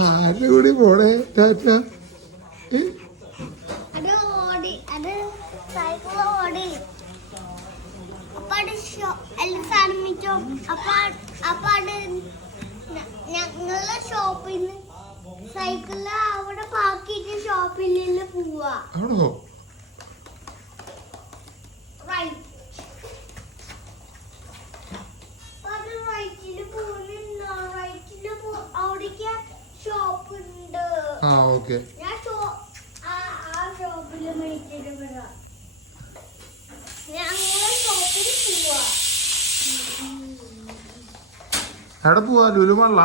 ആരുടെ കൂടി പോണേ ടാറ്റ? ഞങ്ങളെ ഷോപ്പിന്ന് സൈക്കിളില് അവിടെ പാക്കിട്ട് ഷോപ്പിൽ പോവാ. ആണോ? ആ ഓക്കെ. എവിടെ പോവാ? ലുലുമാളില?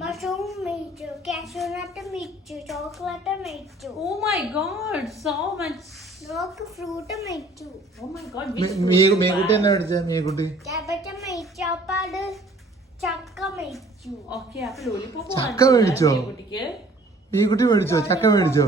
Mushroom meat, cashew nut meat, chocolate meat. Oh my god, so much. Look, fruit meat. Oh my god. മീൻകുട്ടി എന്നാ മേടിച്ച? മീൻകുട്ടി Cabbage meat, chapad, chakka meat. Okay, അപ്പോൾ ലോലിപോപ്പ് ചക്ക മേടിച്ചോ? മീൻകുട്ടി മേടിച്ചോ? ചക്ക മേടിച്ചോ?